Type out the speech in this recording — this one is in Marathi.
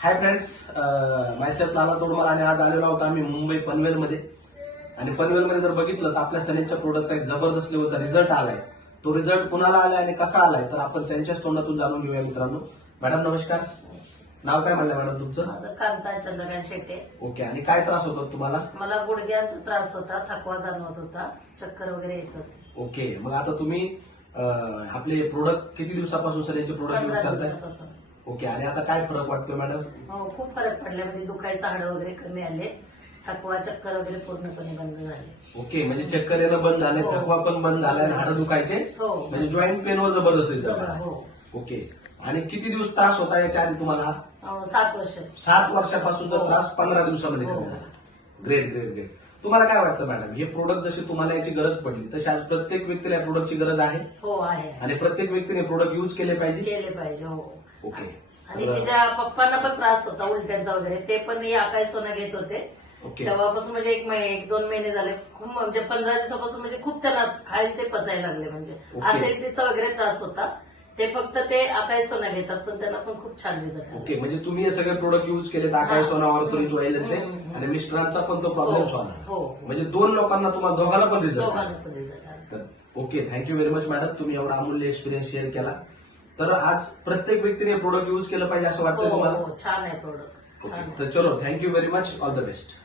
हाय फ्रेंड्स मायसेल्फ लाला तोडमल आणि आज आलेलो आहोत आम्ही मुंबई पनवेलमध्ये. आणि पनवेलमध्ये जर बघितलं तर आपल्या सनेजच्या प्रोडक्टचा एक जबरदस्त लेवलचा रिझल्ट आलाय. तो रिझल्ट कुणाला आलाय आणि कसा आलाय तर आपण त्यांच्याच तोंडातून जाणून घेऊया मित्रांनो. मॅडम नमस्कार. नाव काय म्हणलं मॅडम तुमचं? कांता चंद्रकांत शेटे ओके आणि काय त्रास होतो तुम्हाला? मला गुडघ्यांचा त्रास होता थकवा जाणवत होता चक्कर वगैरे येत होते. ओके मग आता तुम्ही आपले प्रोडक्ट किती दिवसापासून सनेजचे प्रोडक्ट यूज करताय? ओके आणि आता काय फरक वाटतोय मॅडम? हो खूप फरक पडला म्हणजे दुखायचं हाड वगैरे कमी आले. थकवा चक्कर वगैरे पूर्णपणे बंद झाले. ओके म्हणजे चक्कर येणं बंद झाले हो. थकवा पण बंद झालाय आणि हाडं दुखायचे? हो. म्हणजे जॉईंट पेनवर जबरदस्त हो, ओके आणि किती दिवस त्रास होता याच्या आधी तुम्हाला? अं, सात वर्ष. सात वर्षापासूनचा हो. त्रास पंधरा दिवसामध्ये हो. कमी झाला. ग्रेट ग्रेट ग्रेट तुम्हाला काय वाटतं मॅडम? हे प्रोडक्ट जशी तुम्हाला याची गरज पडली तशी आज प्रत्येक व्यक्तीला या प्रोडक्टची गरज आहे? हो आहे. आणि प्रत्येक व्यक्तीने प्रोडक्ट युज केले पाहिजे? केले पाहिजे हो. ओके. आणि तिच्या पप्पांना पण त्रास होता उलट्यांचा वगैरे. ते पण हे आकाश सोनं घेत होते. ओके. तेव्हापासून म्हणजे एक महिने एक दोन महिने झाले. खूप म्हणजे पंधरा दिवसापासून म्हणजे खूप त्यांना खायला ते पचायला लागले म्हणजे. ओके. असिडिटीचा वगैरे त्रास होता. ते फक्त ते आकाश सोना घेतात पण त्यांना पण खूप छान रिझल्ट ओके. म्हणजे तुम्ही हे सगळे प्रोडक्ट युज केले आकाश सोना ऑर्थोरिच ऑइल ते हम्म, हम्म. आणि मिस्टरांचा पण तो प्रॉब्लेम हो, सॉल्व्ह हो. म्हणजे दोन लोकांना तुम्हाला दोघांना पण रिझल्ट दोघांना पण रिझल्ट आला तर okay. Thank you very much madam तुम्ही एवढा अमूल्य एक्सपिरियन्स शेअर केला. तर आज प्रत्येक व्यक्तीने प्रोडक्ट युज केलं पाहिजे असं हो वाटतं तुम्हाला? हो छान आहे प्रोडक्ट छान ओके आहे. तर चलो thank you very much all the best